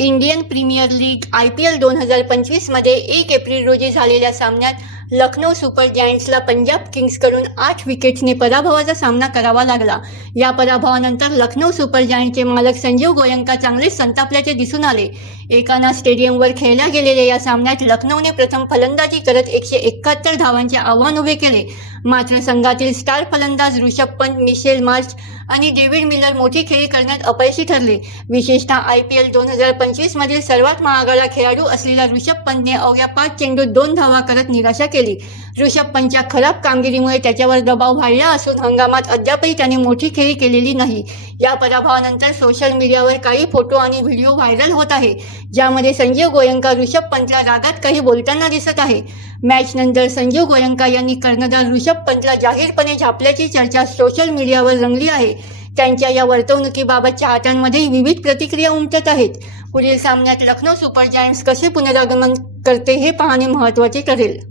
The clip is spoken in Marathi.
Indian Premier League I P L दोन हजार पंचवीसमध्ये एक एप्रिल रोजी झालेल्या सामन्यात लखनौ सुपर जायंट्सला पंजाब किंग्सकडून आठ विकेट्सने पराभवाचा सामना करावा लागला. या पराभवानंतर लखनौ सुपर जायंटचे मालक संजीव गोयंका चांगलेच संतापल्याचे दिसून आले. एकाना स्टेडियमवर खेळल्या गेलेल्या या सामन्यात लखनौने प्रथम फलंदाजी करत एकशे एकाहत्तर धावांचे आव्हान उभे केले. मात्र संघातील स्टार फलंदाज ऋषभ पंत मिशेल मार्च आणि डेव्हिड मिलर मोठी खेळी करण्यात अपयशी ठरले. विशेषतः आय पी एल दोन हजार पंचवीसमधील सर्वात महागडा खेळाडू असलेला ऋषभ पंतने अवघ्या पाच चेंडूत दोन धावा करत निराशा केली. ऋषभ पंतच्या खराब कामगिरीमुळे त्याच्यावर दबाव वाढला असून हंगामात अद्यापही त्याने मोठी खेळी केलेली नाही. या पराभवानंतर सोशल मीडियावर काही फोटो आणि व्हिडिओ व्हायरल होत आहे ज्यामध्ये संजीव गोयंका ऋषभ पंतला रागात काही बोलताना दिसत आहे. मॅच नंतर संजीव गोयंका यांनी कर्णधार ऋषभ पंतला जाहीरपणे झापल्याची चर्चा सोशल मीडियावर रंगली आहे. त्यांच्या या वर्तवणुकीबाबत चाहत्यांमध्ये विविध प्रतिक्रिया उमटत आहेत. पुढील सामन्यात लखनौ सुपर जायंट्स कसे पुनरागमन करते हे पाहणे महत्त्वाचे ठरेल.